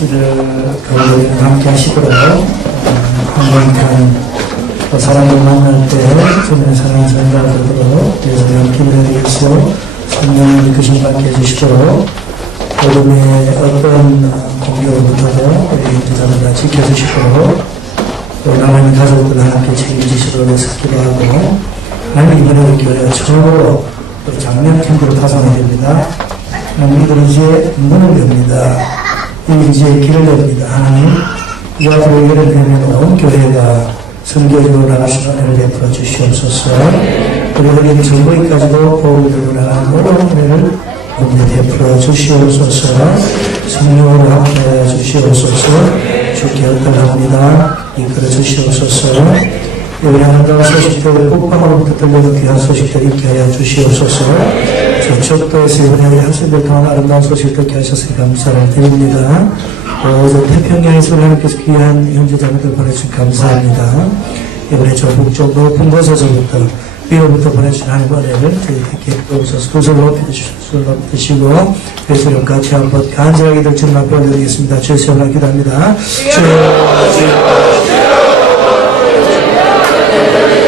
기를 교회에 함께 하시도록 한번간 사람을 만날 때 주님의 사랑의 전달되도록 그래서 기도를 위해서 성령을 이끄심 받게 해주시도록 여름의 어떤 공격으로부터도 우리 인자들을 다 지켜주시도록 또 남은 가족들 함께 책임지시도록 해서 기도하고 하나님 이번에 교회가 처음으로 또 작년 캠프로 타산이 됩니다. 하나님 이들 이제 문을 엽니다. 이 이제 길을 엽니다. 하나님 이 앞으로 예를 들면 온 교회가 선교적으로 나가시는 은혜를 베풀어 주시옵소서. 우리 우리는 전부까지도 보호를 들고 나가는 모든 은혜를 우리 베풀어 주시옵소서. 성령으로 함께하여 주시옵소서. 주께 엇갈합니다. 이끌어 주시옵소서 우리 아름다운 소식들 국방으로부터 들려는 귀한 소식들 있게 하여 주시옵소서. 저쪽도에서 이번에 우리 학생들 통한 아름다운 소식 듣게 하셔서 감사를 드립니다. 모든 태평양에서 하나님께서 귀한 형제자매들 보내주신 감사합니다. 이번에 저 북쪽 높은 곳에서부터 위로부터 보내주신 하나님 은혜를 저희에게 베풀어서. 두 손을 높이 드시고 예수님 같이 한번 간절하게 될 주님 앞에 올려드리겠습니다. 주의 세월을 기도합니다. 주여 주 님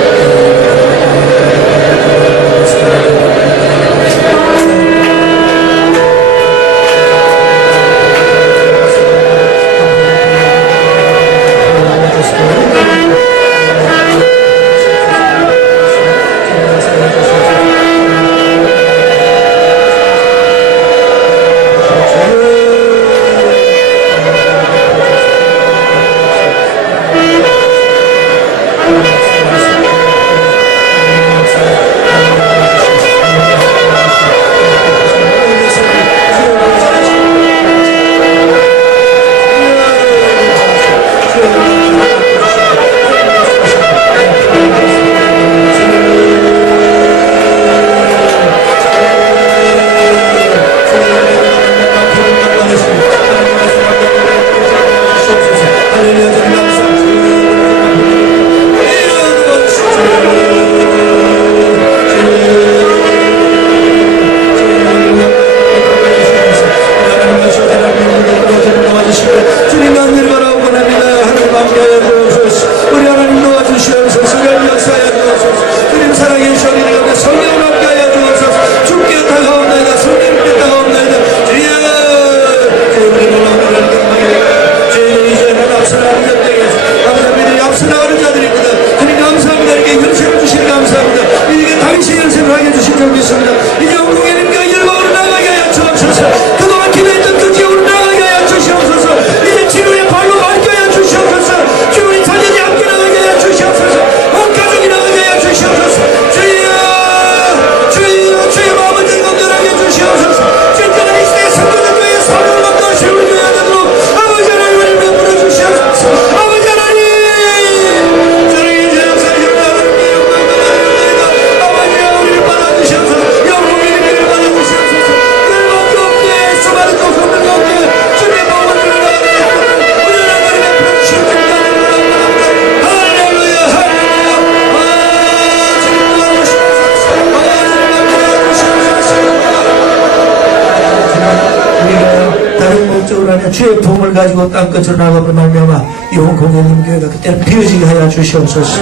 주의 품을 가지고 땅끝으로 나가고 말미암아 이온 공예님 교회가 그때는 비어지게 하여 주시옵소서.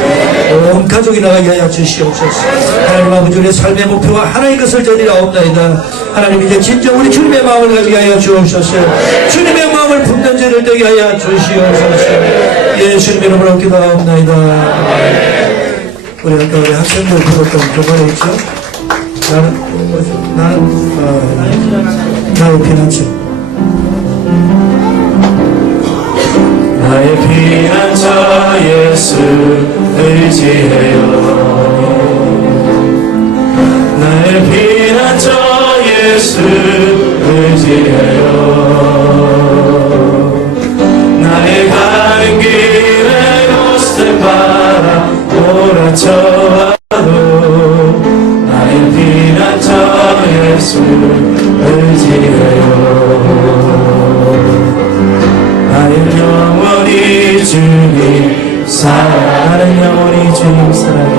온 가족이 나가게 하여 주시옵소서. 하나님 아버지 우리의 삶의 목표가 하나의 것을 전이라옵나이다. 하나님 이제 진정 우리 주님의 마음을 가지게 하여 주옵소서. 주님의 마음을 품는 죄를 되게 하여 주시옵소서. 예수님 이름으로 기도하옵나이다. 우리 아까 우리 학생들 그것도 교관에 있죠? 나는 뭐죠? 나는 어, 나의 피난처 나의 피난처 예수 의지해요 나의 피난처 예수 의지해요 나의 가는 길에 곳을 바라 몰아쳐와도 나의 피난처 예수 의지해요 나는 영원히 주님 사랑해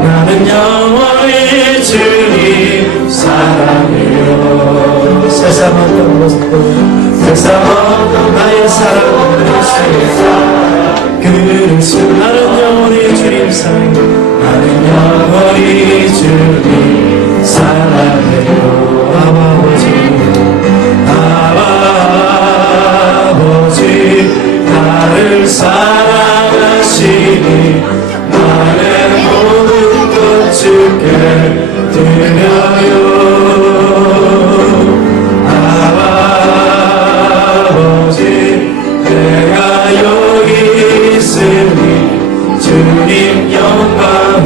나는 영원히 주님 사랑해요. 세상 어떤 모습도 세상 어떤 나의 사랑을 세상. 그를 수 나는 영원히 주님 사랑해 나는 영원히 주님 사랑해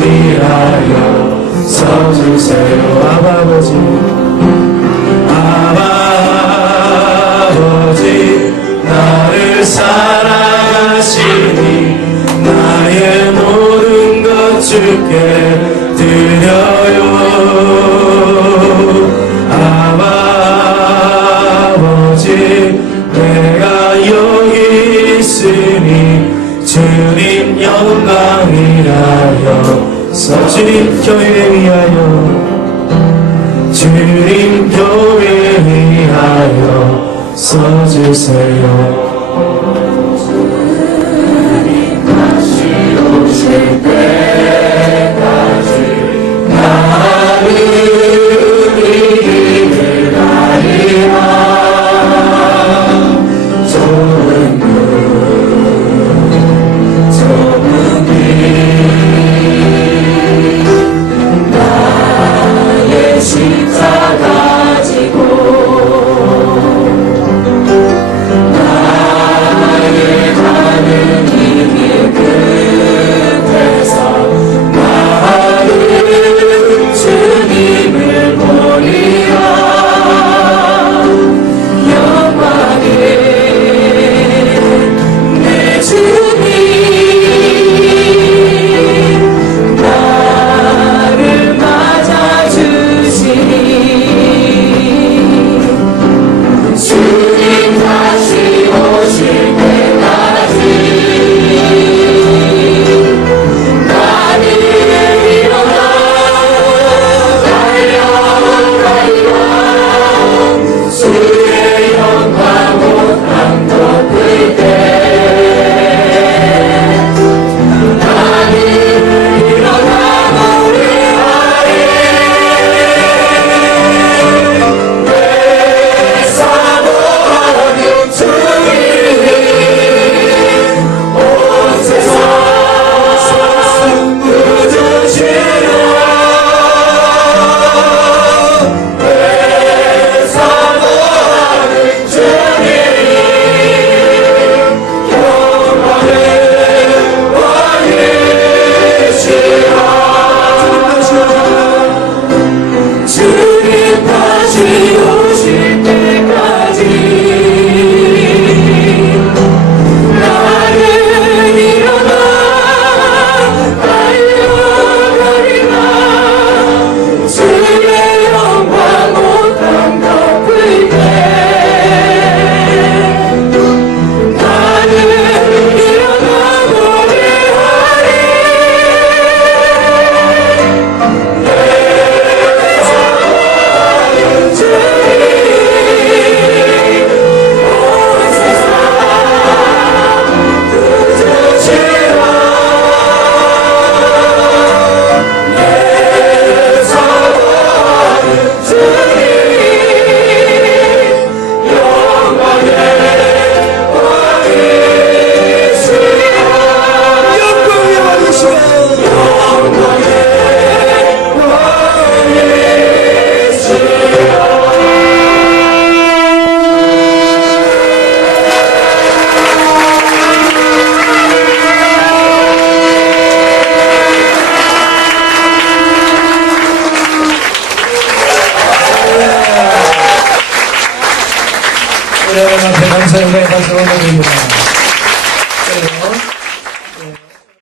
위하여 서주세요 아버지. 아버지 나를 사랑하시니 나의 모든 것 주께 드려요. 아버지 내가 여기 있으니 주님 영광 위 주님 교회 위하여 주님 교회 위하여 써주세요. 십자가